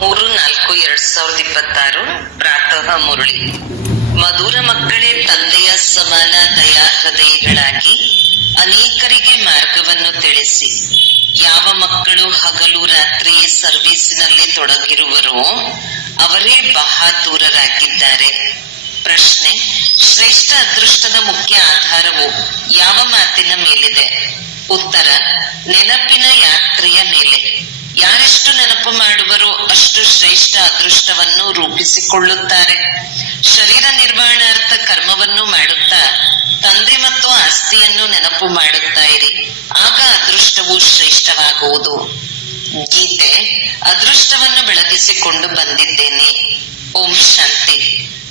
3-4-2026 ಪ್ರಾತಃ ಮುರಳಿ. ಮಧುರ ಮಕ್ಕಳೇ, ತಂದೆಯ ಸಮಾನ ದಯಾ ಹೃದಯಗಳಾಗಿ ಅನೇಕರಿಗೆ ಮಾರ್ಗವನ್ನು ತಿಳಿಸಿ. ಯಾವ ಮಕ್ಕಳು ಹಗಲು ರಾತ್ರಿ ಸರ್ವೀಸಿನಲ್ಲಿ ತೊಡಗಿರುವರೋ ಅವರೇ ಬಹದ್ದೂರರಾಗಿದ್ದಾರೆ. ಪ್ರಶ್ನೆ: ಶ್ರೇಷ್ಠ ಅದೃಷ್ಟದ ಮುಖ್ಯ ಆಧಾರವು ಯಾವ ಮಾತಿನ ಮೇಲಿದೆ? ಉತ್ತರ: ನೆನಪಿನ ಯಾತ್ರೆಯ ಮೇಲೆ. ಯಾರೆಷ್ಟು ನೆನಪು ಮಾಡುವರೋ ಅಷ್ಟು ಶ್ರೇಷ್ಠ ಅದೃಷ್ಟವನ್ನು ರೂಪಿಸಿಕೊಳ್ಳುತ್ತಾರೆ. ಶರೀರ ನಿರ್ವಹಣಾರ್ಥ ಕರ್ಮವನ್ನು ಮಾಡುತ್ತಾ ತಂದೆ ಮತ್ತು ಆಸ್ತಿಯನ್ನು ನೆನಪು ಮಾಡುತ್ತಾ ಇರಿ, ಆಗ ಅದೃಷ್ಟವು ಶ್ರೇಷ್ಠವಾಗುವುದು. ಗೀತೆ: ಅದೃಷ್ಟವನ್ನು ಬೆಳಗಿಸಿಕೊಂಡು ಬಂದಿದ್ದೇನೆ. ಓಂ ಶಾಂತಿ.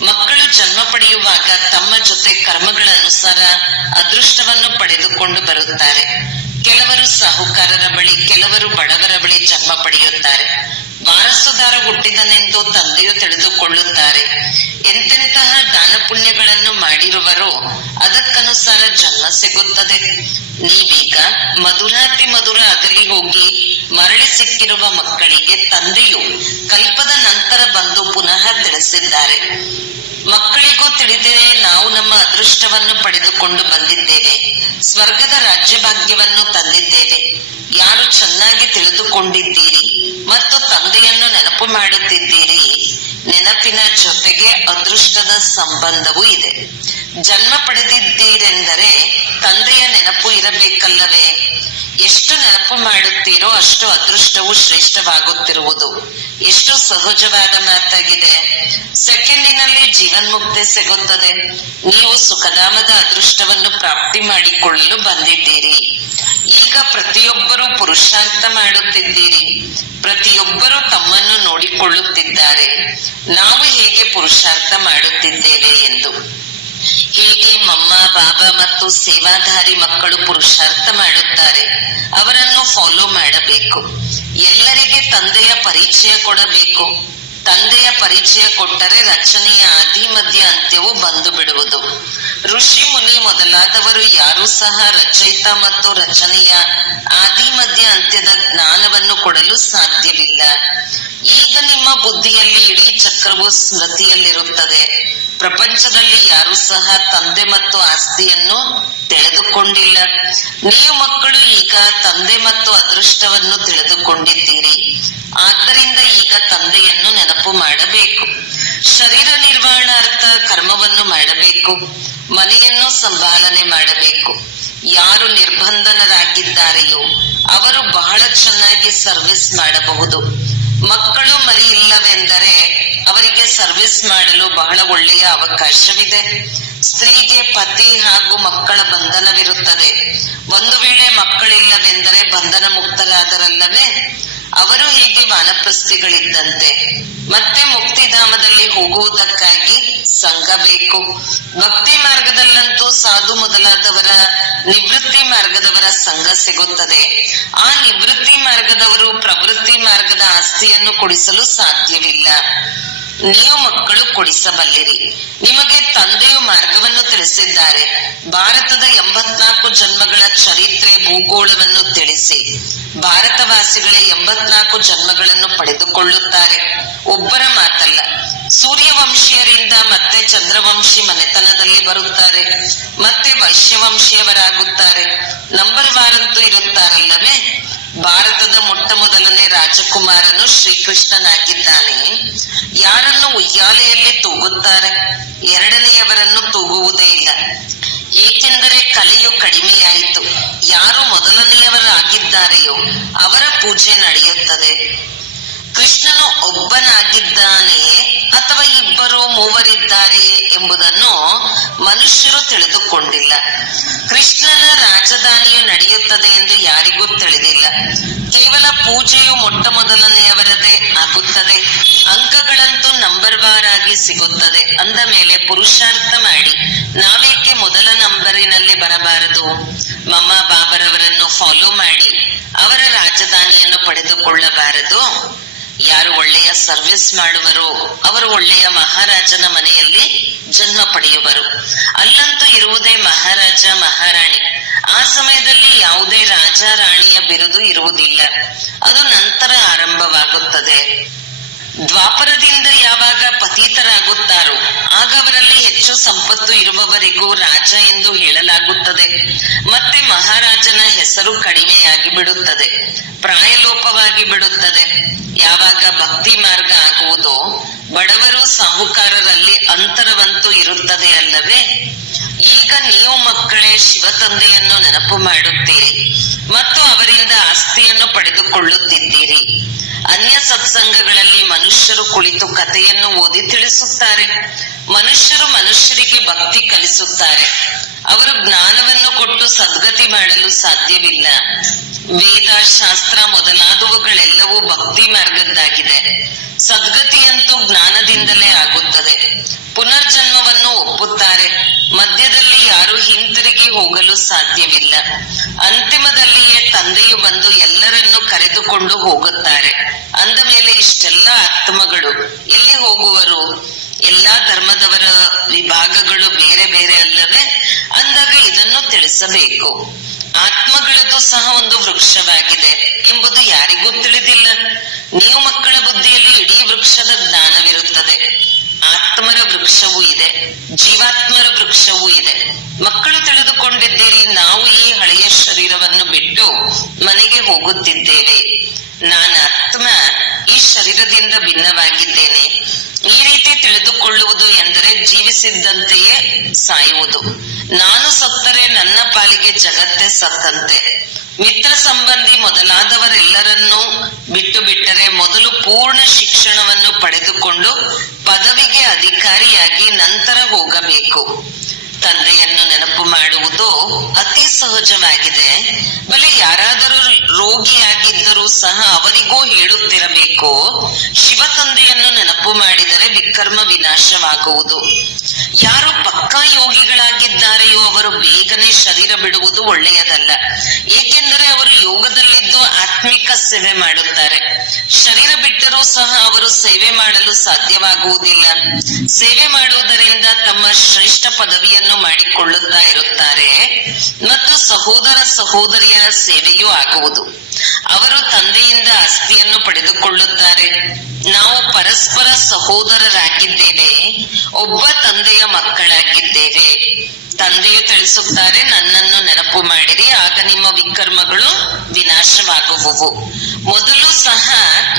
ಮಕ್ಕಳು ಜನ್ಮ ಪಡೆಯುವಾಗ ತಮ್ಮ ಜೊತೆ ಕರ್ಮಗಳ ಅನುಸಾರ ಅದೃಷ್ಟವನ್ನು ಪಡೆದುಕೊಂಡು ಬರುತ್ತಾರೆ. ಕೆಲವರು ಸಾಹುಕಾರರ ಬಳಿ, ಕೆಲವರು ಬಡವರ ಬಳಿ ಜನ್ಮ ಪಡೆಯುತ್ತಾರೆ. ವಾರಸುದಾರ ಹುಟ್ಟಿದನೆಂದು ತಂದೆಯು ತಿಳಿದುಕೊಳ್ಳುತ್ತಾರೆ. ಎಂತೆಂತಹ ದಾನ ಪುಣ್ಯಗಳನ್ನು ಮಾಡಿರುವರೋ ಅದಕ್ಕನುಸಾರ ಜನ್ಮ ಸಿಗುತ್ತದೆ. ನೀವೀಗ ಮಧುರಾತಿ ಮಧುರ ಅಗಲಿ ಹೋಗಿ ಮರಳಿ ಸಿಕ್ಕಿರುವ ಮಕ್ಕಳಿಗೆ ತಂದೆಯು ಕಲ್ಪದ ನಂತರ ಬಂದು ಪುನಃ ತಿಳಿಸಿದ್ದಾರೆ. ಮಕ್ಕಳಿಗೂ ತಿಳಿದಿದೆ, ನಾವು ನಮ್ಮ ಅದೃಷ್ಟವನ್ನು ಪಡೆದುಕೊಂಡು ಬಂದಿದ್ದೇವೆ, ಸ್ವರ್ಗದ ರಾಜ್ಯ ಭಾಗ್ಯವನ್ನು ತಂದಿದ್ದೇವೆ. ಯಾರು ಚೆನ್ನಾಗಿ ತಿಳಿದುಕೊಂಡಿದ್ದೀರಿ ಮತ್ತು ತಂದೆಯನ್ನು ನೆನಪು ಮಾಡುತ್ತಿದ್ದೀರಿ, ನೆನಪಿನ ಜೊತೆಗೆ ಅದೃಷ್ಟದ ಸಂಬಂಧವೂ ಇದೆ. ಜನ್ಮ ಪಡೆದಿದ್ದೀರೆಂದರೆ ತಂದೆಯ ನೆನಪು ಇರಬೇಕಲ್ಲವೇ? ಎಷ್ಟು ನೆನಪು ಮಾಡುತ್ತೀರೋ ಅಷ್ಟು ಅದೃಷ್ಟವು ಶ್ರೇಷ್ಠವಾಗುತ್ತಿರುವುದು. ಎಷ್ಟು ಸಹಜವಾದ ಮಾತಾಗಿದೆ. ಸೆಕೆಂಡಿನಲ್ಲಿ ಜೀವನ್ಮುಕ್ತಿ ಸಿಗುತ್ತದೆ. ನೀವು ಸುಖಧಾಮದ ಅದೃಷ್ಟವನ್ನು ಪ್ರಾಪ್ತಿ ಮಾಡಿಕೊಳ್ಳಲು ಬಂದಿದ್ದೀರಿ. ಈಗ ಪ್ರತಿಯೊಬ್ಬರೂ ಪುರುಷಾರ್ಥ ಮಾಡುತ್ತಿದ್ದೀರಿ. ಪ್ರತಿಯೊಬ್ಬರೂ ತಮ್ಮನ್ನು ನೋಡಿಕೊಳ್ಳುತ್ತಿದ್ದಾರೆ, ನಾವು ಹೇಗೆ ಪುರುಷಾರ್ಥ ಮಾಡುತ್ತಿದ್ದೇವೆ ಎಂದು. ಹೇಗೆ ಮಮ್ಮ, ಬಾಬಾ ಮತ್ತು ಸೇವಾಧಾರಿ ಮಕ್ಕಳು ಪುರುಷಾರ್ಥ ಮಾಡುತ್ತಾರೆ, ಅವರನ್ನು ಫಾಲೋ ಮಾಡಬೇಕು. ಎಲ್ಲರಿಗೆ ತಂದೆಯ ಪರಿಚಯ ಕೊಡಬೇಕು. ತಂದೆಯ ಪರಿಚಯ ಕೊಟ್ಟರೆ ರಚನೆಯ ಆದಿ ಮಧ್ಯ ಅಂತ್ಯವು ಬಂದು ಬಿಡುವುದು. ಋಷಿ ಮುನಿ ಮೊದಲಾದವರು ಯಾರೂ ಸಹ ರಚಯಿತ ಮತ್ತು ರಚನೆಯ ಆದಿ ಮಧ್ಯ ಅಂತ್ಯದ ಜ್ಞಾನವನ್ನು ಕೊಡಲು ಸಾಧ್ಯವಿಲ್ಲ. ಈಗ ನಿಮ್ಮ ಬುದ್ಧಿಯಲ್ಲಿ ಇಡೀ ಚಕ್ರವು ಸ್ಮೃತಿಯಲ್ಲಿರುತ್ತದೆ. ಪ್ರಪಂಚದಲ್ಲಿ ಯಾರೂ ಸಹ ತಂದೆ ಮತ್ತು ಆಸ್ತಿಯನ್ನು ತಿಳಿದುಕೊಂಡಿಲ್ಲ. ನೀವು ಮಕ್ಕಳು ಈಗ ತಂದೆ ಮತ್ತು ಅದೃಷ್ಟವನ್ನು ತಿಳಿದುಕೊಂಡಿದ್ದೀರಿ. ಆದ್ದರಿಂದ ಈಗ ತಂದೆಯನ್ನು ನೆನಪು ಮಾಡಬೇಕು. ಶರೀರ ನಿರ್ವಹಣಾರ್ಥ ಕರ್ಮವನ್ನು ಮಾಡಬೇಕು. ಮನೆಯನ್ನು ಸಂಭಾಲನೆ ಮಾಡಬೇಕು. ಯಾರು ನಿರ್ಬಂಧನರಾಗಿದ್ದಾರೆಯೋ ಅವರು ಬಹಳ ಚೆನ್ನಾಗಿ ಸರ್ವಿಸ್ ಮಾಡಬಹುದು. ಮಕ್ಕಳು ಮರಿ ಇಲ್ಲವೆಂದರೆ ಅವರಿಗೆ ಸರ್ವಿಸ್ ಮಾಡಲು ಬಹಳ ಒಳ್ಳೆಯ ಅವಕಾಶವಿದೆ. ಸ್ತ್ರೀಗೆ ಪತಿ ಹಾಗೂ ಮಕ್ಕಳ ಬಂಧನವಿರುತ್ತದೆ. ಒಂದು ವೇಳೆ ಮಕ್ಕಳಿಲ್ಲವೆಂದರೆ ಬಂಧನ ಮುಕ್ತರಾದರಲ್ಲವೇ? ಅವರು ಹೇಗೆ ವಾನಪ್ರಸ್ಥಿಗಳಿದ್ದಂತೆ. ಮತ್ತೆ ಮುಕ್ತಿಧಾಮದಲ್ಲಿ ಹೋಗುವುದಕ್ಕಾಗಿ ಸಂಘ ಬೇಕು. ಭಕ್ತಿ ಮಾರ್ಗದಲ್ಲಂತೂ ಸಾಧು ಮೊದಲಾದವರ, ನಿವೃತ್ತಿ ಮಾರ್ಗದವರ ಸಂಘ ಸಿಗುತ್ತದೆ. ಆ ನಿವೃತ್ತಿ ಮಾರ್ಗದವರು ಪ್ರವೃತ್ತಿ ಮಾರ್ಗದ ಆಸ್ತಿಯನ್ನು ಕೊಡಿಸಲು ಸಾಧ್ಯವಿಲ್ಲ. ನೀವು ಮಕ್ಕಳು ಕೊಡಿಸಬಲ್ಲಿರಿ. ನಿಮಗೆ ತಂದೆಯು ಮಾರ್ಗವನ್ನು ತಿಳಿಸಿದ್ದಾರೆ. ಭಾರತದ 84 ಜನ್ಮಗಳ ಚರಿತ್ರೆ, ಭೂಗೋಳವನ್ನು ತಿಳಿಸಿ. ಭಾರತವಾಸಿಗಳೇ 84 ಜನ್ಮಗಳನ್ನು ಪಡೆದುಕೊಳ್ಳುತ್ತಾರೆ. ಒಬ್ಬರ ಮಾತಲ್ಲ. ಸೂರ್ಯವಂಶೀಯರಿಂದ ಮತ್ತೆ ಚಂದ್ರವಂಶಿ ಮನೆತನದಲ್ಲಿ ಬರುತ್ತಾರೆ, ಮತ್ತೆ ವೈಶ್ಯವಂಶೀಯವರಾಗುತ್ತಾರೆ. ನಂಬರ್ ವಾರಂತೂ ಇರುತ್ತಾರಲ್ಲವೇ? ಭಾರತದ ಮೊಟ್ಟ ಮೊದಲನೇ ರಾಜಕುಮಾರನು ಶ್ರೀಕೃಷ್ಣನಾಗಿದ್ದಾನೆ. ಯಾರನ್ನು ಉಯ್ಯಾಲೆಯಲ್ಲಿ ತೂಗುತ್ತಾರೆ, ಎರಡನೆಯವರನ್ನು ತೂಗುವುದೇ ಇಲ್ಲ. ಏಕೆಂದರೆ ಕಲೆಯು ಕಡಿಮೆಯಾಯಿತು. ಯಾರು ಮೊದಲನೆಯವರಾಗಿದ್ದಾರೆಯೋ ಅವರ ಪೂಜೆ ನಡೆಯುತ್ತದೆ. ಕೃಷ್ಣನು ಒಬ್ಬನಾಗಿದ್ದಾನೆಯೇ ಅಥವಾ ಇಬ್ಬರು ಮೂವರಿದ್ದಾರೆಯೇ ಎಂಬುದನ್ನು ಮನುಷ್ಯರು ತಿಳಿದುಕೊಂಡಿಲ್ಲ. ಕೃಷ್ಣನ ರಾಜಧಾನಿಯು ನಡೆಯುತ್ತದೆ ಎಂದು ಯಾರಿಗೂ ತಿಳಿದಿಲ್ಲ. ಕೇವಲ ಪೂಜೆಯು ಮೊಟ್ಟ ಮೊದಲನೆಯವರದೇ ಆಗುತ್ತದೆ. ಅಂಕಗಳಂತೂ ನಂಬರ್ ವಾರ್ ಆಗಿ ಸಿಗುತ್ತದೆ. ಅಂದ ಮೇಲೆ ಪುರುಷಾರ್ಥ ಮಾಡಿ ನಾವೇಕೆ ಮೊದಲ ನಂಬರಿನಲ್ಲಿ ಬರಬಾರದು? ಮಮ್ಮ ಬಾಬರವರನ್ನು ಫಾಲೋ ಮಾಡಿ ಅವರ ರಾಜಧಾನಿಯನ್ನು ಪಡೆದುಕೊಳ್ಳಬಾರದು? ಯಾರು ಒಳ್ಳೆಯ ಸರ್ವಿಸ್ ಮಾಡುವರೋ ಅವರು ಒಳ್ಳೆಯ ಮಹಾರಾಜನ ಮನೆಯಲ್ಲಿ ಜನ್ಮ ಪಡೆಯುವರು. ಅಲ್ಲಂತೂ ಇರುವುದೇ ಮಹಾರಾಜ, ಮಹಾರಾಣಿ. ಆ ಸಮಯದಲ್ಲಿ ಯಾವುದೇ ರಾಜ ರಾಣಿಯ ಬಿರುದು ಇರುವುದಿಲ್ಲ. ಅದು ನಂತರ ಆರಂಭವಾಗುತ್ತದೆ. ದ್ವಾಪರದಿಂದ ಯಾವಾಗ ಪತೀತರಾಗುತ್ತಾರೋ ಆಗ ಅವರಲ್ಲಿ ಹೆಚ್ಚು ಸಂಪತ್ತು ಇರುವವರಿಗೂ ರಾಜ ಎಂದು ಹೇಳಲಾಗುತ್ತದೆ. ಮತ್ತೆ ಮಹಾರಾಜನ ಹೆಸರು ಕಡಿಮೆಯಾಗಿ ಬಿಡುತ್ತದೆ, ಪ್ರಾಯಲೋಪವಾಗಿ ಬಿಡುತ್ತದೆ. ಯಾವಾಗ ಭಕ್ತಿ ಮಾರ್ಗ ಆಗುವುದೋ ಬಡವರು ಸಾಹುಕಾರರಲ್ಲಿ ಅಂತರವಂತೂ ಇರುತ್ತದೆ ಅಲ್ಲವೇ? ಈಗ ನೀವು ಮಕ್ಕಳೇ ಶಿವ ತಂದೆಯನ್ನು ನೆನಪು ಮಾಡುತ್ತೀರಿ ಮತ್ತು ಅವರಿಂದ ಆಸ್ತಿಯನ್ನು ಪಡೆದುಕೊಳ್ಳುತ್ತಿದ್ದೀರಿ. ಅನ್ಯ ಸತ್ಸಂಗಗಳಲ್ಲಿ ಮನುಷ್ಯರು ಕುಳಿತು ಕಥೆಯನ್ನು ಓದಿ ತಿಳಿಸುತ್ತಾರೆ. ಮನುಷ್ಯರು ಮನುಷ್ಯರಿಗೆ ಭಕ್ತಿ ಕಲಿಸುತ್ತಾರೆ. ಅವರು ಜ್ಞಾನವನ್ನು ಕೊಟ್ಟು ಸದ್ಗತಿ ಮಾಡಲು ಸಾಧ್ಯವಿಲ್ಲ. ವೇದ ಶಾಸ್ತ್ರ ಮೊದಲಾದವುಗಳೆಲ್ಲವೂ ಭಕ್ತಿ ಮಾರ್ಗದ್ದಾಗಿದೆ. ಸದ್ಗತಿಯಂತೂ ಜ್ಞಾನದಿಂದಲೇ ಆಗುತ್ತದೆ. ಪುನರ್ಜನ್ಮವನ್ನು ಒಪ್ಪುತ್ತಾರೆ. ಮಧ್ಯದಲ್ಲಿ ಯಾರು ಹಿಂತಿರುಗಿ ಹೋಗಲು ಸಾಧ್ಯವಿಲ್ಲ. ಅಂತಿಮದಲ್ಲಿಯೇ ತಂದೆಯು ಬಂದು ಎಲ್ಲರನ್ನೂ ಕರೆದುಕೊಂಡು ಹೋಗುತ್ತಾರೆ. ಅಂದ ಮೇಲೆ ಇಷ್ಟೆಲ್ಲ ಆತ್ಮಗಳು ಎಲ್ಲಿ ಹೋಗುವರು? ಎಲ್ಲಾ ಧರ್ಮದವರ ವಿಭಾಗಗಳು ಬೇರೆ ಬೇರೆ ಅಲ್ಲವೇ? ಅಂದಾಗ ಇದನ್ನು ತಿಳಿಸಬೇಕು. ಆತ್ಮಗಳದ್ದು ಸಹ ಒಂದು ವೃಕ್ಷವಾಗಿದೆ ಎಂಬುದು ಯಾರಿಗೂ ತಿಳಿದಿಲ್ಲ. ನೀವು ಮಕ್ಕಳ ಬುದ್ಧಿಯಲ್ಲಿ ಇಡೀ ವೃಕ್ಷದ ಜ್ಞಾನವಿರುತ್ತದೆ. ಆತ್ಮರ ವೃಕ್ಷವೂ ಇದೆ, ಜೀವಾತ್ಮರ ವೃಕ್ಷವೂ ಇದೆ. ಮಕ್ಕಳು ತಿಳಿದುಕೊಂಡಿದ್ದೀರಿ, ನಾವು ಈ ಹಳೆಯ ಶರೀರವನ್ನು ಬಿಟ್ಟು ಮನೆಗೆ ಹೋಗುತ್ತಿದ್ದೇವೆ. ನಾನು ಆತ್ಮ ಈ ಶರೀರದಿಂದ ಭಿನ್ನವಾಗಿದ್ದೇನೆ. ಈ ರೀತಿ ತಿಳಿದುಕೊಳ್ಳುವುದು ಎಂದರೆ ಜೀವಿಸಿದ್ದಂತೆಯೇ ಸಾಯುವುದು. ನಾನು ಸತ್ತರೆ ನನ್ನ ಪಾಲಿಗೆ ಜಗತ್ತೇ ಸತ್ತಂತೆ. ಮಿತ್ರ ಸಂಬಂಧಿ ಮೊದಲಾದವರೆಲ್ಲರನ್ನೂ ಬಿಟ್ಟು ಬಿಟ್ಟರೆ ಮೊದಲು ಪೂರ್ಣ ಶಿಕ್ಷಣವನ್ನು ಪಡೆದುಕೊಂಡು ಪದವಿಗೆ ಅಧಿಕಾರಿಯಾಗಿ ನಂತರ ಹೋಗಬೇಕು. ತಂದೆಯನ್ನು ನೆನಪು ಮಾಡುವುದು ಅತಿ ಸಹಜವಾಗಿದೆ. ಬಲೆ ಯಾರಾದರೂ ರೋಗಿಯಾಗಿದ್ದರೂ ಸಹ ಅವರಿಗೂ ಹೇಳುತ್ತಿರಬೇಕು, ಶಿವ ತಂದೆಯನ್ನು ನೆನಪು ಮಾಡಿದರೆ ವಿಕರ್ಮ ವಿನಾಶವಾಗುವುದು. ಯಾರು ಪಕ್ಕಾ ಯೋಗಿಗಳಾಗಿದ್ದಾರೆಯೋ ಅವರು ಬೇಗನೆ ಶರೀರ ಬಿಡುವುದು ಒಳ್ಳೆಯದಲ್ಲ. ಏಕೆಂದರೆ ಅವರು ಯೋಗದಲ್ಲಿದ್ದು ಆತ್ಮಿಕ ಸೇವೆ ಮಾಡುತ್ತಾರೆ. ಶರೀರ ಬಿಟ್ಟರೂ ಸಹ ಅವರು ಸೇವೆ ಮಾಡಲು ಸಾಧ್ಯವಾಗುವುದಿಲ್ಲ. ಸೇವೆ ಮಾಡುವುದರಿಂದ ತಮ್ಮ ಶ್ರೇಷ್ಠ ಪದವಿಯನ್ನು ಮಾಡಿಕೊಳ್ಳುತ್ತಾ ಇರುತ್ತಾರೆ ಮತ್ತು ಸಹೋದರ ಸಹೋದರಿಯರ ಸೇವೆಯೂ ಆಗುವುದು. ಅವರು ತಂದೆಯಿಂದ ಆಸ್ತಿಯನ್ನು ಪಡೆದುಕೊಳ್ಳುತ್ತಾರೆ. ನಾವು ಪರಸ್ಪರ ಸಹೋದರರಾಗಿದ್ದೇವೆ, ಒಬ್ಬ ತಂದೆಯ ಮಕ್ಕಳಾಗಿದ್ದೇವೆ. ತಂದೆಯು ತಿಳಿಸುತ್ತಾರೆ, ನನ್ನನ್ನು ನೆನಪು ಮಾಡಿರಿ, ಆಗ ನಿಮ್ಮ ವಿಕರ್ಮಗಳು ವಿನಾಶವಾಗುವುವು. ಮೊದಲು ಸಹ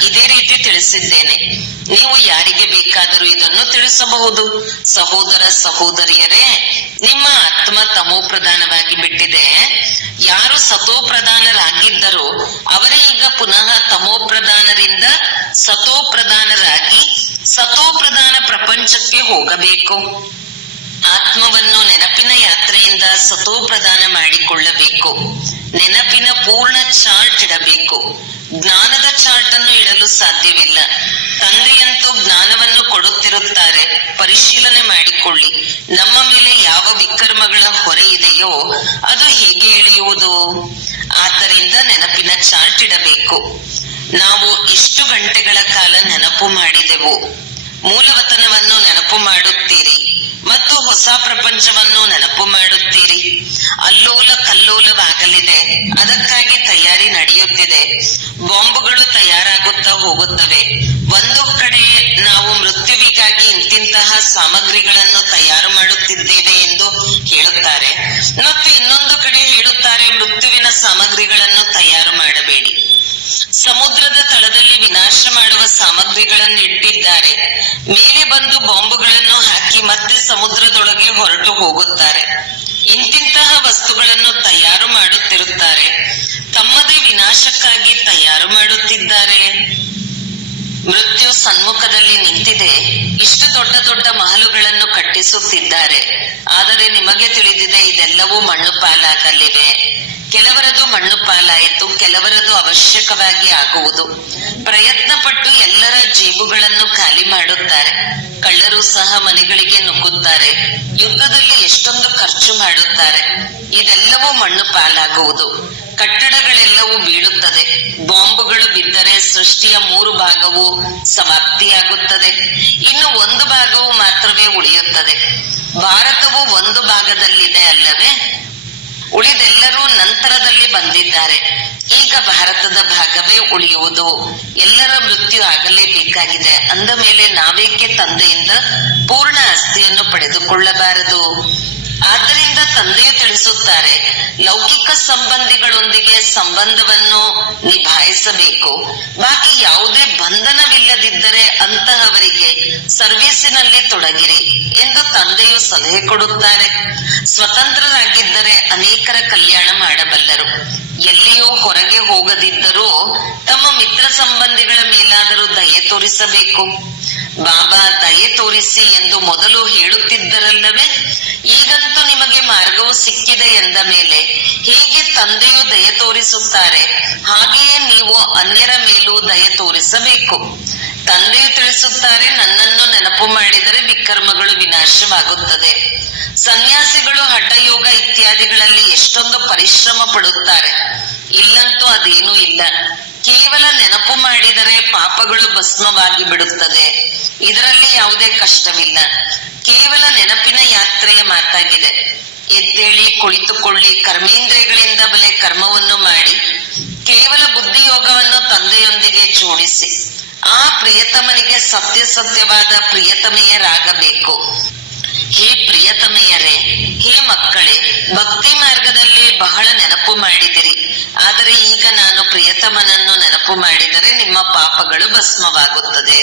ಇದೇ ರೀತಿ ತಿಳಿಸಿದ್ದೇನೆ. ನೀವು ಯಾರಿಗೆ ಬೇಕಾದರೂ ಇದನ್ನು ತಿಳಿಸಬಹುದು. ಸಹೋದರ ಸಹೋದರಿಯರೇ, ನಿಮ್ಮ ಆತ್ಮ ತಮೋ ಪ್ರಧಾನವಾಗಿ ಬಿಟ್ಟಿದೆ. ಯಾರು ಸತೋ ಪ್ರಧಾನರಾಗಿದ್ದರೋ ಅವರೇ ಈಗ ಪುನಃ ತಮೋ ಪ್ರಧಾನರಿಂದ ಸತೋ ಪ್ರಧಾನರಾಗಿ ಸತೋ ಪ್ರಧಾನ ಪ್ರಪಂಚಕ್ಕೆ ಹೋಗಬೇಕು. ಆತ್ಮವನ್ನು ನೆನಪಿನ ಯಾತ್ರೆಯಿಂದ ಸತೋ ಪ್ರದಾನ ಮಾಡಿಕೊಳ್ಳಬೇಕು. ನೆನಪಿನ ಪೂರ್ಣ ಚಾರ್ಟ್ ಇಡಬೇಕು. ಜ್ಞಾನದ ಚಾರ್ಟ್ ಅನ್ನು ಇಡಲು ಸಾಧ್ಯವಿಲ್ಲ. ತಂದೆಯಂತೂ ಜ್ಞಾನವನ್ನು ಕೊಡುತ್ತಿರುತ್ತಾರೆ, ಪರಿಶೀಲನೆ ಮಾಡಿಕೊಳ್ಳಿ. ನಮ್ಮ ಮೇಲೆ ಯಾವ ವಿಕರ್ಮಗಳ ಹೊರೆ ಇದೆಯೋ ಅದು ಹೇಗೆ ಇಳಿಯುವುದು? ಆದ್ದರಿಂದ ನೆನಪಿನ ಚಾರ್ಟ್ ಇಡಬೇಕು. ನಾವು ಇಷ್ಟು ಗಂಟೆಗಳ ಕಾಲ ನೆನಪು ಮಾಡಿದೆವು. ಮೂಲವತನವನ್ನು ನೆನಪು ಮಾಡುತ್ತೀರಿ ಮತ್ತು ಹೊಸ ಪ್ರಪಂಚವನ್ನು ನೆನಪು ಮಾಡುತ್ತೀರಿ. ಅಲ್ಲೋಲ ಕಲ್ಲೋಲವಾಗಲಿದೆ, ಅದಕ್ಕಾಗಿ ತಯಾರಿ ನಡೆಯುತ್ತಿದೆ. ಬಾಂಬುಗಳು ತಯಾರಾಗುತ್ತಾ ಹೋಗುತ್ತವೆ. ಒಂದು ಕಡೆ ನಾವು ಮೃತ್ಯುವಿಗಾಗಿ ಇಂತಿಂತಹ ಸಾಮಗ್ರಿಗಳನ್ನು ತಯಾರು ಮಾಡುತ್ತಿದ್ದೇವೆ ಎಂದು ಹೇಳುತ್ತಾರೆ ಮತ್ತು ಇನ್ನೊಂದು ಕಡೆ ಹೇಳುತ್ತಾರೆ, ಮೃತ್ಯುವಿನ ಸಾಮಗ್ರಿಗಳನ್ನು ತಯಾರು ಮಾಡಬೇಡಿ. ಸಮುದ್ರದ ತಳದಲ್ಲಿ ವಿನಾಶ ಮಾಡುವ ಸಾಮಗ್ರಿಗಳನ್ನು ಇಟ್ಟಿದ್ದಾರೆ. ಮೇಲೆ ಬಂದು ಬಾಂಬುಗಳನ್ನು ಹಾಕಿ ಮತ್ತೆ ಸಮುದ್ರದೊಳಗೆ ಹೊರಟು ಹೋಗುತ್ತಾರೆ. ಇಂತಿಂತಹ ವಸ್ತುಗಳನ್ನು ತಯಾರು ಮಾಡುತ್ತಿರುತ್ತಾರೆ. ತಮ್ಮದೇ ವಿನಾಶಕ್ಕಾಗಿ ತಯಾರು ಮಾಡುತ್ತಿದ್ದಾರೆ. ಮೃತ್ಯು ಸನ್ಮುಖದಲ್ಲಿ ನಿಂತಿದೆ. ಇಷ್ಟು ದೊಡ್ಡ ದೊಡ್ಡ ಮಹಲುಗಳನ್ನು ಕಟ್ಟಿಸುತ್ತಿದ್ದಾರೆ. ಆದರೆ ನಿಮಗೆ ತಿಳಿದಿದೆ, ಇದೆಲ್ಲವೂ ಮಣ್ಣು ಪಾಲಾಗಲಿವೆ. ಕೆಲವರದು ಮಣ್ಣು ಪಾಲಾಯಿತು, ಕೆಲವರದು ಅವಶ್ಯಕವಾಗಿ ಆಗುವುದು. ಪ್ರಯತ್ನ ಪಟ್ಟು ಎಲ್ಲರ ಜೇಬುಗಳನ್ನು ಖಾಲಿ ಮಾಡುತ್ತಾರೆ. ಕಳ್ಳರು ಸಹ ಮನೆಗಳಿಗೆ ನುಗ್ಗುತ್ತಾರೆ. ಯುದ್ಧದಲ್ಲಿ ಎಷ್ಟೊಂದು ಖರ್ಚು ಮಾಡುತ್ತಾರೆ. ಇದೆಲ್ಲವೂ ಮಣ್ಣು ಪಾಲಾಗುವುದು. ಕಟ್ಟಡಗಳೆಲ್ಲವೂ ಬೀಳುತ್ತದೆ. ಬಾಂಬುಗಳು ಬಿದ್ದರೆ ಸೃಷ್ಟಿಯ 3 ಭಾಗವು ಸಮಾಪ್ತಿಯಾಗುತ್ತದೆ. ಇನ್ನು 1 ಭಾಗವು ಮಾತ್ರವೇ ಉಳಿಯುತ್ತದೆ. ಭಾರತವು 1 ಭಾಗದಲ್ಲಿದೆ ಅಲ್ಲವೇ? ಉಳಿದೆಲ್ಲರೂ ನಂತರದಲ್ಲಿ ಬಂದಿದ್ದಾರೆ. ಈಗ ಭಾರತದ ಭಾಗವೇ ಉಳಿಯುವುದು. ಎಲ್ಲರ ಮೃತ್ಯು ಆಗಲೇಬೇಕಾಗಿದೆ. ಅಂದ ಮೇಲೆ ನಾವೇಕೆ ತಂದೆಯಿಂದ ಪೂರ್ಣ ಆಸ್ತಿಯನ್ನು ಪಡೆದುಕೊಳ್ಳಬಾರದು? ಆದ್ದರಿಂದ ತಂದೆಯು ತಿಳಿಸುತ್ತಾರೆ, ಲೌಕಿಕ ಸಂಬಂಧಿಗಳೊಂದಿಗೆ ಸಂಬಂಧವನ್ನು ನಿಭಾಯಿಸಬೇಕು. ಬಾಕಿ ಯಾವುದೇ ಬಂಧನವಿಲ್ಲದಿದ್ದರೆ ಅಂತಹವರಿಗೆ ಸರ್ವೀಸಿನಲ್ಲಿ ತೊಡಗಿರಿ ಎಂದು ತಂದೆಯು ಸಲಹೆ ಕೊಡುತ್ತಾರೆ. ಸ್ವತಂತ್ರರಾಗಿದ್ದರೆ ಅನೇಕರ ಕಲ್ಯಾಣ ಮಾಡಬಲ್ಲರು. ಎಲ್ಲಿಯೂ ಹೊರಗೆ ಹೋಗದಿದ್ದರೂ ತಮ್ಮ ಮಿತ್ರ ಸಂಬಂಧಿಗಳ ಮೇಲಾದರೂ ದಯೆ ತೋರಿಸಬೇಕು. ಬಾಬಾ ದಯೆ ತೋರಿಸಿ ಎಂದು ಮೊದಲು ಹೇಳುತ್ತಿದ್ದರಲ್ಲವೇ? ಈಗಂತೂ ನಿಮಗೆ ಮಾರ್ಗವು ಸಿಕ್ಕಿದೆ ಎಂದ ಮೇಲೆ ಹೇಗೆ ತಂದೆಯು ದಯೆ ತೋರಿಸುತ್ತಾರೆ, ಹಾಗೆಯೇ ನೀವು ಅನ್ಯರ ಮೇಲೂ ದಯೆ ತೋರಿಸಬೇಕು. ತಂದೆಯು ತಿಳಿಸುತ್ತಾರೆ, ನನ್ನನ್ನು ನೆನಪು ಮಾಡಿದರೆ ವಿಕರ್ಮಗಳು ವಿನಾಶವಾಗುತ್ತದೆ. ಸನ್ಯಾಸಿಗಳು ಹಠಯೋಗ ಇತ್ಯಾದಿಗಳಲ್ಲಿ ಎಷ್ಟೊಂದು ಪರಿಶ್ರಮ ಪಡುತ್ತಾರೆ. ಇಲ್ಲಂತೂ ಅದೇನೂ ಇಲ್ಲ. ಕೇವಲ ನೆನಪು ಮಾಡಿದರೆ ಪಾಪಗಳು ಭಸ್ಮವಾಗಿ ಬಿಡುತ್ತದೆ. ಇದರಲ್ಲಿ ಯಾವುದೇ ಕಷ್ಟವಿಲ್ಲ. ಕೇವಲ ನೆನಪಿನ ಯಾತ್ರೆಯ ಮಾತಾಗಿದೆ. ಎದ್ದೇಳಿ, ಕುಳಿತುಕೊಳ್ಳಿ, ಕರ್ಮೇಂದ್ರಿಯಗಳಿಂದ ಬಲೆ ಕರ್ಮವನ್ನು ಮಾಡಿ ಕೇವಲ ಬುದ್ಧಿಯೋಗವನ್ನು ತಂದೆಯೊಂದಿಗೆ ಜೋಡಿಸಿ ಆ ಪ್ರಿಯತಮನಿಗೆ ಸತ್ಯವಾದ ಪ್ರಿಯತಮೆಯರಾಗಬೇಕು. ಹೇ ಪ್ರಿಯತಮೆಯರೇ, ಹೇ ಮಕ್ಕಳೇ, ಭಕ್ತಿ ಮಾರ್ಗದಲ್ಲಿ ಬಹಳ ನೆನಪು ಮಾಡಿದಿರಿ. ಆದರೆ ಈಗ ನಾನು ಪ್ರಿಯತಮನನ್ನು ನೆನಪು ಮಾಡಿದರೆ ನಿಮ್ಮ ಪಾಪಗಳು ಭಸ್ಮವಾಗುತ್ತದೆ.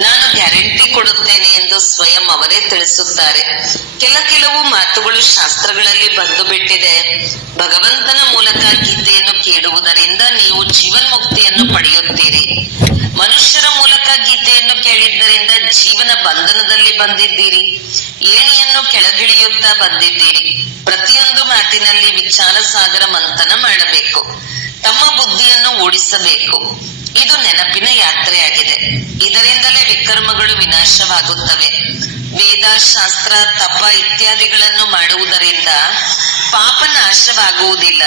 ನಾನು ಗ್ಯಾರಂಟಿ ಕೊಡುತ್ತೇನೆ ಎಂದು ಸ್ವಯಂ ಅವರೇ ತಿಳಿಸುತ್ತಾರೆ. ಕೆಲವು ಮಾತುಗಳು ಶಾಸ್ತ್ರಗಳಲ್ಲಿ ಬಂದು ಬಿಟ್ಟಿದೆ. ಭಗವಂತನ ಮೂಲಕ ಗೀತೆಯನ್ನು ಕೇಳುವುದರಿಂದ ನೀವು ಜೀವನ್ಮುಕ್ತಿಯನ್ನು ಪಡೆಯುತ್ತೀರಿ. ಮನುಷ್ಯರ ಮೂಲಕ ಗೀತೆಯನ್ನು ಕೇಳಿದ್ದರಿಂದ ಜೀವನ ಬಂಧನದಲ್ಲಿ ಬಂದಿದ್ದೀರಿ. ಏಣಿಯನ್ನು ಕೆಳಗಿಳಿಯುತ್ತಾ ಬಂದಿದ್ದೀರಿ. ಪ್ರತಿಯೊಂದು ಮಾತಿನಲ್ಲಿ ವಿಚಾರ ಸಾಗರ ಮಂಥನ ಮಾಡಬೇಕು. ತಮ್ಮ ಬುದ್ಧಿಯನ್ನು ಓಡಿಸಬೇಕು. ಇದು ನೆನಪಿನ ಯಾತ್ರೆಯಾಗಿದೆ. ಇದರಿಂದಲೇ ವಿಕರ್ಮಗಳು ವಿನಾಶವಾಗುತ್ತವೆ. ವೇದ, ಶಾಸ್ತ್ರ, ತಪ ಇತ್ಯಾದಿಗಳನ್ನು ಮಾಡುವುದರಿಂದ ಪಾಪ ನಾಶವಾಗುವುದಿಲ್ಲ.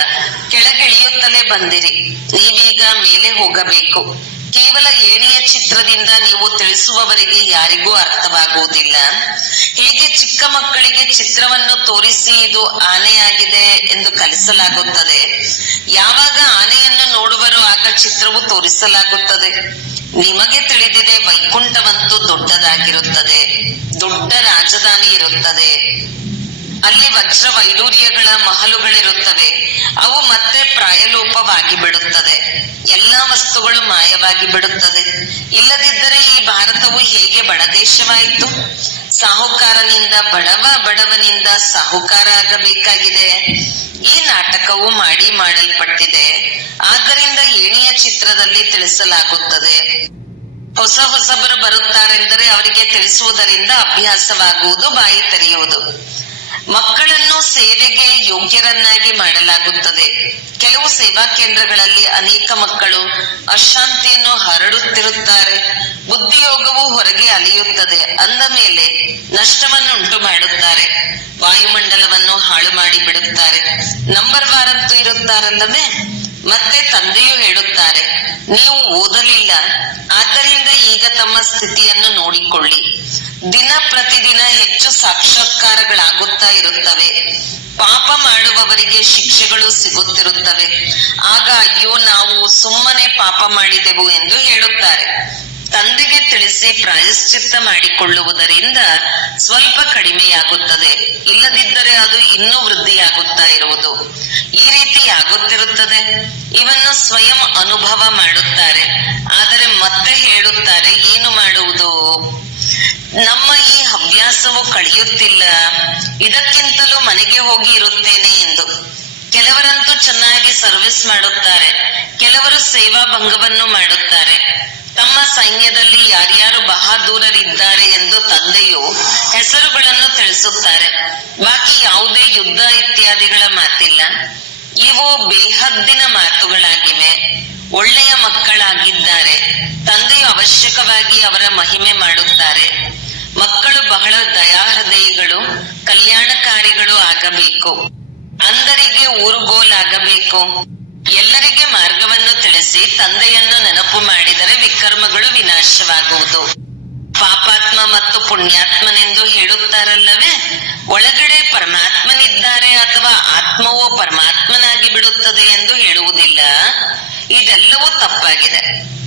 ಕೆಳಗಿಳಿಯುತ್ತಲೇ ಬಂದಿರಿ. ನೀವೀಗ ಮೇಲೆ ಹೋಗಬೇಕು. ಕೇವಲ ಏಣಿಯ ಚಿತ್ರದಿಂದ ನೀವು ತಿಳಿಸುವವರಿಗೆ ಯಾರಿಗೂ ಅರ್ಥವಾಗುವುದಿಲ್ಲ. ಹೇಗೆ ಚಿಕ್ಕ ಮಕ್ಕಳಿಗೆ ಚಿತ್ರವನ್ನು ತೋರಿಸಿ ಇದು ಆನೆಯಾಗಿದೆ ಎಂದು ಕಲಿಸಲಾಗುತ್ತದೆ, ಯಾವಾಗ ಆನೆಯನ್ನು ನೋಡುವರೋ ಆಗ ಚಿತ್ರವು ತೋರಿಸಲಾಗುತ್ತದೆ. ನಿಮಗೆ ತಿಳಿದಿದೆ, ವೈಕುಂಠವಂತೂ ದೊಡ್ಡದಾಗಿರುತ್ತದೆ. ದೊಡ್ಡ ರಾಜಧಾನಿ ಇರುತ್ತದೆ. ಅಲ್ಲಿ ವಜ್ರ ವೈಡೂರ್ಯಗಳ ಮಹಲುಗಳಿರುತ್ತವೆ. ಅವು ಮತ್ತೆ ಪ್ರಾಯಲೋಪವಾಗಿ ಬಿಡುತ್ತದೆ. ಎಲ್ಲಾ ವಸ್ತುಗಳು ಮಾಯವಾಗಿ ಬಿಡುತ್ತದೆ. ಇಲ್ಲದಿದ್ದರೆ ಈ ಭಾರತವು ಹೇಗೆ ಬಡದೇಶವಾಯಿತು? ಸಾಹುಕಾರನಿಂದ ಬಡವ, ಬಡವನಿಂದ ಸಾಹುಕಾರ ಆಗಬೇಕಾಗಿದೆ. ಈ ನಾಟಕವು ಮಾಡಲ್ಪಟ್ಟಿದೆ. ಆದ್ದರಿಂದ ಏಣಿಯ ಚಿತ್ರದಲ್ಲಿ ತಿಳಿಸಲಾಗುತ್ತದೆ. ಹೊಸಬರು ಬರುತ್ತಾರೆಂದರೆ ಅವರಿಗೆ ತಿಳಿಸುವುದರಿಂದ ಅಭ್ಯಾಸವಾಗುವುದು, ಬಾಯಿ ತೆರೆಯುವುದು. ಮಕ್ಕಳನ್ನು ಸೇವೆಗೆ ಯೋಗ್ಯರನ್ನಾಗಿ ಮಾಡಲಾಗುತ್ತದೆ. ಕೆಲವು ಸೇವಾ ಕೇಂದ್ರಗಳಲ್ಲಿ ಅನೇಕ ಮಕ್ಕಳು ಅಶಾಂತಿಯನ್ನು ಹರಡುತ್ತಿರುತ್ತಾರೆ. ಬುದ್ಧಿಯೋಗವು ಹೊರಗೆ ಅಲಿಯುತ್ತದೆ. ಅಂದ ಮೇಲೆ ನಷ್ಟವನ್ನುಂಟು ಮಾಡುತ್ತಾರೆ. ವಾಯುಮಂಡಲವನ್ನು ಹಾಳು ಮಾಡಿ ಬಿಡುತ್ತಾರೆ. ನಂಬರ್ ವಾರಂತೂ ಇರುತ್ತಾರಲ್ಲವೇ? ಮತ್ತೆ ತಂದೆಯು ಹೇಳುತ್ತಾರೆ, ನೀವು ಓದಲಿಲ್ಲ, ಆದ್ದರಿಂದ ಈಗ ತಮ್ಮ ಸ್ಥಿತಿಯನ್ನು ನೋಡಿಕೊಳ್ಳಿ. ದಿನ ಪ್ರತಿದಿನ ಹೆಚ್ಚು ಸಾಕ್ಷಾತ್ಕಾರಗಳಾಗುತ್ತಾ ಇರುತ್ತವೆ. ಪಾಪ ಮಾಡುವವರಿಗೆ ಶಿಕ್ಷೆಗಳು ಸಿಗುತ್ತಿರುತ್ತವೆ. ಆಗ ಅಯ್ಯೋ, ನಾವು ಸುಮ್ಮನೆ ಪಾಪ ಮಾಡಿದೆವು ಎಂದು ಹೇಳುತ್ತಾರೆ. ತಂದೆಗೆ ತಿಳಿಸಿ ಪ್ರಾಯಶ್ಚಿತ್ತ ಮಾಡಿಕೊಳ್ಳುವುದರಿಂದ ಸ್ವಲ್ಪ ಕಡಿಮೆಯಾಗುತ್ತದೆ. ಇಲ್ಲದಿದ್ದರೆ ಅದು ಇನ್ನೂ ವೃದ್ಧಿಯಾಗುತ್ತಾ ಇರುವುದು. ಈ ರೀತಿ ಆಗುತ್ತಿರುತ್ತದೆ. ಇವನ್ನು ಸ್ವಯಂ ಅನುಭವ ಮಾಡುತ್ತಾರೆ. ಆದರೆ ಮತ್ತೆ ಹೇಳುತ್ತಾರೆ, ಏನು ಮಾಡುವುದು? ನಮ್ಮ ಈ ಹವ್ಯಾಸವು ಕಳೆಯುತ್ತಿಲ್ಲ. ಇದಕ್ಕಿಂತಲೂ ಮನೆಗೆ ಹೋಗಿ ಇರುತ್ತೇನೆ ಎಂದು. ಕೆಲವರಂತೂ ಚೆನ್ನಾಗಿ ಸರ್ವಿಸ್ ಮಾಡುತ್ತಾರೆ. ಕೆಲವರು ಸೇವಾ ಭಂಗವನ್ನು ಮಾಡುತ್ತಾರೆ. ತಮ್ಮ ಸೈನ್ಯದಲ್ಲಿ ಯಾರ್ಯಾರು ಬಹದ್ದೂರರಿದ್ದಾರೆ ಎಂದು ತಂದೆಯು ಹೆಸರುಗಳನ್ನು ತಿಳಿಸುತ್ತಾರೆ. ಬಾಕಿ ಯಾವುದೇ ಯುದ್ಧ ಇತ್ಯಾದಿಗಳ ಮಾತಿಲ್ಲ. ಇವು ಬೇಹದ್ದಿನ ಮಾತುಗಳಾಗಿವೆ. ಒಳ್ಳೆಯ ಮಕ್ಕಳಾಗಿದ್ದಾರೆ. ತಂದೆಯು ಅವಶ್ಯಕವಾಗಿ ಅವರ ಮಹಿಮೆ ಮಾಡುತ್ತಾರೆ. ಮಕ್ಕಳು ಬಹಳ ದಯಾಹೃದಯಿಗಳು, ಕಲ್ಯಾಣಕಾರಿಗಳು ಆಗಬೇಕು. ಅಂಧರಿಗೆ ಊರುಗೋಲಾಗಬೇಕು. ಎಲ್ಲರಿಗೆ ಮಾರ್ಗವನ್ನು ತಿಳಿಸಿ ತಂದೆಯನ್ನು ನೆನಪು ಮಾಡಿದರೆ ವಿಕರ್ಮಗಳು ವಿನಾಶವಾಗುವುದು. ಪಾಪಾತ್ಮ ಮತ್ತು ಪುಣ್ಯಾತ್ಮನೆಂದು ಹೇಳುತ್ತಾರಲ್ಲವೇ? ಒಳಗಡೆ ಪರಮಾತ್ಮನಿದ್ದಾರೆ ಅಥವಾ ಆತ್ಮವೋ ಪರಮಾತ್ಮನಾಗಿ ಬಿಡುತ್ತದೆ ಎಂದು ಹೇಳುವುದಿಲ್ಲ. ಇದೆಲ್ಲವೂ ತಪ್ಪಾಗಿದೆ.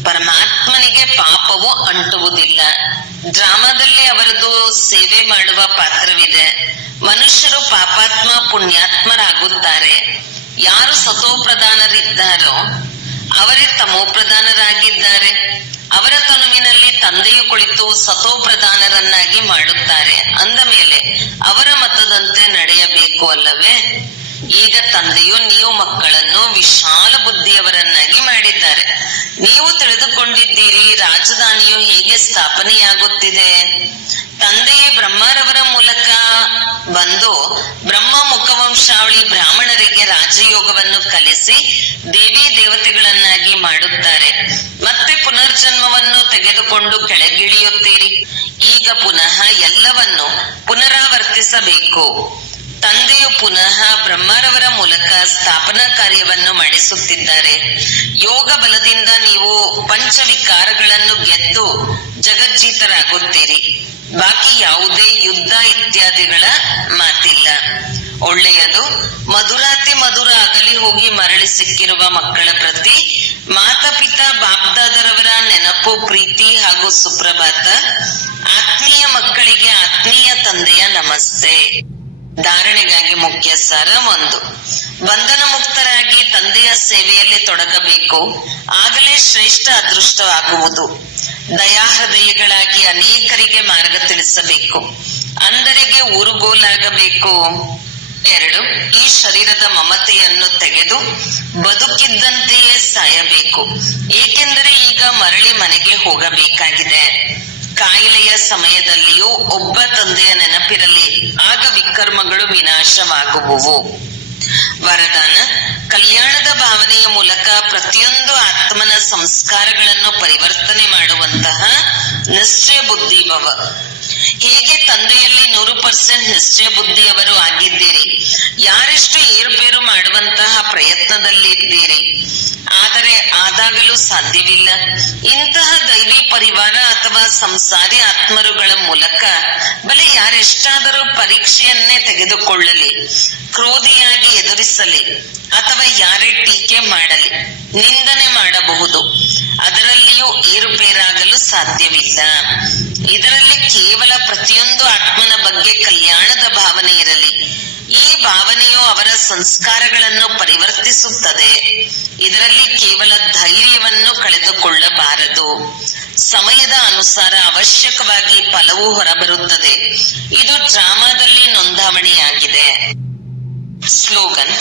ಪರಮಾತ್ಮನಿಗೆ ಪಾಪವು ಅಂಟುವುದಿಲ್ಲ. ಡ್ರಾಮಾದಲ್ಲಿ ಅವರದು ಸೇವೆ ಮಾಡುವ ಪಾತ್ರವಿದೆ. ಮನುಷ್ಯರು ಪಾಪಾತ್ಮ ಪುಣ್ಯಾತ್ಮರಾಗುತ್ತಾರೆ. ಯಾರು ಸತೋಪ್ರಧಾನರಿದ್ದಾರೋ ಅವರೇ ತಮೋಪ್ರಧಾನರಾಗಿದ್ದಾರೆ. ಅವರ ತನುವಿನಲ್ಲಿ ತಂದೆಯು ಕುಳಿತು ಸತೋಪ್ರಧಾನರನ್ನಾಗಿ ಮಾಡುತ್ತಾರೆ. ಅಂದ ಮೇಲೆ ಅವರ ಮತದಂತೆ ನಡೆಯಬೇಕು ಅಲ್ಲವೇ? ಈಗ ತಂದೆಯು ನೀವು ಮಕ್ಕಳನ್ನು ವಿಶಾಲ ಬುದ್ಧಿಯವರನ್ನಾಗಿ ಮಾಡಿದ್ದಾರೆ. ನೀವು ತಿಳಿದುಕೊಂಡಿದ್ದೀರಿ ರಾಜಧಾನಿಯು ಹೇಗೆ ಸ್ಥಾಪನೆಯಾಗುತ್ತಿದೆ. ತಂದೆಯೇ ಬ್ರಹ್ಮರವರ ಮೂಲಕ ಬಂದು ಬ್ರಹ್ಮ ಮುಖವಂಶಾವಳಿ ಬ್ರಾಹ್ಮಣರಿಗೆ ರಾಜಯೋಗವನ್ನು ಕಲಿಸಿ ದೇವಿ ದೇವತೆಗಳನ್ನಾಗಿ ಮಾಡುತ್ತಾರೆ. ಮತ್ತೆ ಪುನರ್ಜನ್ಮವನ್ನು ತೆಗೆದುಕೊಂಡು ಕೆಳಗಿಳಿಯುತ್ತೀರಿ. ಈಗ ಪುನಃ ಎಲ್ಲವನ್ನು ಪುನರಾವರ್ತಿಸಬೇಕು. ತಂದೆಯು ಪುನಃ ಬ್ರಹ್ಮರವರ ಮೂಲಕ ಸ್ಥಾಪನಾ ಕಾರ್ಯವನ್ನು ಮಾಡಿಸುತ್ತಿದ್ದಾರೆ. ಯೋಗ ಬಲದಿಂದ ನೀವು ಪಂಚವಿಕಾರಗಳನ್ನು ಗೆದ್ದು ಜಗಜ್ಜೀತರಾಗುತ್ತೀರಿ. ಬಾಕಿ ಯಾವುದೇ ಯುದ್ಧ ಇತ್ಯಾದಿಗಳ ಮಾತಿಲ್ಲ. ಒಳ್ಳೆಯದು. ಮಧುರಾತಿ ಮಧುರ ಅಗಲಿ ಹೋಗಿ ಮರಳಿ ಸಿಕ್ಕಿರುವ ಮಕ್ಕಳ ಪ್ರತಿ ಮಾತಾಪಿತಾ ಬಾಪ್ದಾದರವರ ನೆನಪು, ಪ್ರೀತಿ ಹಾಗೂ ಸುಪ್ರಭಾತ. ಆತ್ಮೀಯ ಮಕ್ಕಳಿಗೆ ಆತ್ಮೀಯ ತಂದೆಯ ನಮಸ್ತೆ. ಧಾರಣೆಗಾಗಿ ಮುಖ್ಯ ಸಾರ 1. ಬಂಧನ ಮುಕ್ತರಾಗಿ ತಂದೆಯ ಸೇವೆಯಲ್ಲಿ ತೊಡಗಬೇಕು. ಆಗಲೇ ಶ್ರೇಷ್ಠ ಅದೃಷ್ಟವಾಗುವುದು. ದಯಾಹೃದಯಗಳಾಗಿ ಅನೇಕರಿಗೆ ಮಾರ್ಗ ತಿಳಿಸಬೇಕು. ಅಂದರಿಗೆ ಊರುಗೋಲಾಗಬೇಕು. 2. ಈ ಶರೀರದ ಮಮತೆಯನ್ನು ತೆಗೆದು ಬದುಕಿದ್ದಂತೆಯೇ ಸಾಯಬೇಕು. ಏಕೆಂದರೆ ಈಗ ಮರಳಿ ಮನೆಗೆ ಹೋಗಬೇಕಾಗಿದೆ. ಕಾಯಿಲೆಯ ಸಮಯದಲ್ಲಿಯೂ ಒಬ್ಬ ತಂದೆಯ ನೆನಪಿರಲಿ, ಆಗ ವಿಕರ್ಮಗಳು ವಿನಾಶವಾಗುವುವು. ವರದಾನ: ಕಲ್ಯಾಣದ ಭಾವನೆಯ ಮೂಲಕ ಪ್ರತಿಯೊಂದು ಆತ್ಮನ ಸಂಸ್ಕಾರಗಳನ್ನು ಪರಿವರ್ತನೆ ಮಾಡುವಂತಹ ನಿಶ್ಚಯ ಬುದ್ಧಿ ಭವ. ಹೇಗೆ ತಂದೆಯಲ್ಲಿ 100% ನಿಶ್ಚಯ ಬುದ್ಧಿಯವರು ಆಗಿದ್ದೀರಿ, ಯಾರೆಷ್ಟು ಏರುಪೇರು ಮಾಡುವಂತಹ ಪ್ರಯತ್ನದಲ್ಲಿ ಇದ್ದೀರಿ, ಆದರೆ ಆದಾಗಲೂ ಸಾಧ್ಯವಿಲ್ಲ. ಇಂತಹ ದೈವಿ ಪರಿವಾರ ಅಥವಾ ಸಂಸಾರಿ ಆತ್ಮರುಗಳ ಮೂಲಕ ಬಲೆ ಯಾರೆಷ್ಟಾದರೂ ಪರೀಕ್ಷೆಯನ್ನೇ ತೆಗೆದುಕೊಳ್ಳಲಿ, ಕ್ರೋಧಿಯಾಗಿ ಎದುರಿಸಲಿ, ಅಥವಾ ಯಾರೇ ಟೀಕೆ ಮಾಡಲಿ, ನಿಂದನೆ ಮಾಡಬಹುದು, ಅದರಲ್ಲಿಯೂ ಏರುಪೇರಾಗಲು ಸಾಧ್ಯವಿಲ್ಲ. ಇದರಲ್ಲಿ ಕೇವಲ ಪ್ರತಿಯೊಂದು ಆತ್ಮನ ಬಗ್ಗೆ ಕಲ್ಯಾಣದ ಭಾವನೆ ಇರಲಿ. ಈ ಭಾವನೆಯು ಅವರ ಸಂಸ್ಕಾರಗಳನ್ನು ಪರಿವರ್ತಿಸುತ್ತದೆ. ಇದರಲ್ಲಿ ಕೇವಲ ಧೈರ್ಯವನ್ನು ಕಳೆದುಕೊಳ್ಳಬಾರದು. ಸಮಯದ ಅನುಸಾರ ಅವಶ್ಯಕವಾಗಿ ಫಲವು ಹೊರಬರುತ್ತದೆ. ಇದು ಡ್ರಾಮಾದಲ್ಲಿ ನೋಂದಾವಣೆಯಾಗಿದೆ. ಸ್ಲೋಗನ್: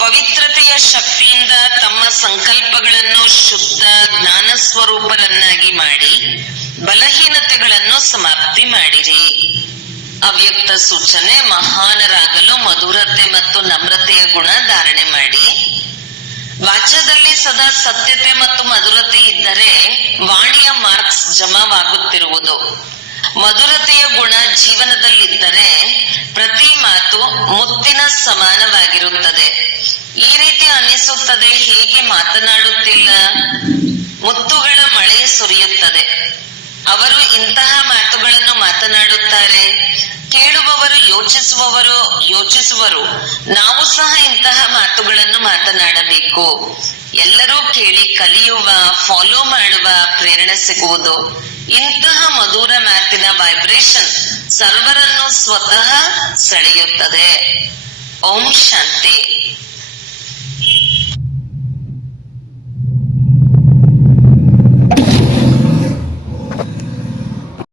ಪವಿತ್ರತೆಯ ಶಕ್ತಿಯಿಂದ ತಮ್ಮ ಸಂಕಲ್ಪಗಳನ್ನು ಶುದ್ಧ ಜ್ಞಾನ ಸ್ವರೂಪರನ್ನಾಗಿ ಮಾಡಿ ಬಲಹೀನತೆಗಳನ್ನು ಸಮಾಪ್ತಿ ಮಾಡಿರಿ. ಅವ್ಯಕ್ತ ಸೂಚನೆ: ಮಹಾನರಾಗಲು ಮಧುರತೆ ಮತ್ತು ನಮ್ರತೆಯ ಗುಣ ಧಾರಣೆ ಮಾಡಿ. ವಾಚದಲ್ಲಿ ಸದಾ ಸತ್ಯತೆ ಮತ್ತು ಮಧುರತೆ ಇದ್ದರೆ ವಾಣಿಯ ಮಾರ್ಕ್ಸ್ ಜಮಾವಾಗುತ್ತಿರುವುದು. ಮಧುರತೆಯ ಗುಣ ಜೀವನದಲ್ಲಿದ್ದರೆ ಪ್ರತಿ ಮಾತು ಮುತ್ತಿನ ಸಮಾನವಾಗಿರುತ್ತದೆ. ಈ ರೀತಿ ಅನ್ನಿಸುತ್ತದೆ, ಹೇಗೆ ಮಾತನಾಡುತ್ತಿಲ್ಲ, ಮುತ್ತುಗಳ ಮಳೆ ಸುರಿಯುತ್ತದೆ. ಅವರು ಇಂತಹ ಮಾತುಗಳನ್ನು ಮಾತನಾಡುತ್ತಾರೆ. ಕೇಳುವವರು ಯೋಚಿಸುವರು, ನಾವು ಸಹ ಇಂತಹ ಮಾತುಗಳನ್ನು ಮಾತನಾಡಬೇಕು. ಎಲ್ಲರೂ ಕೇಳಿ ಕಲಿಯುವ, ಫಾಲೋ ಮಾಡುವ ಪ್ರೇರಣೆ ಸಿಗುವುದು. ಇಂತಹ ಮಧುರ ಮಾತಿನ ವೈಬ್ರೇಷನ್ ಸರ್ವರನ್ನು ಸ್ವತಃ ಸೆಳೆಯುತ್ತದೆ. ಓಂ ಶಾಂತಿ.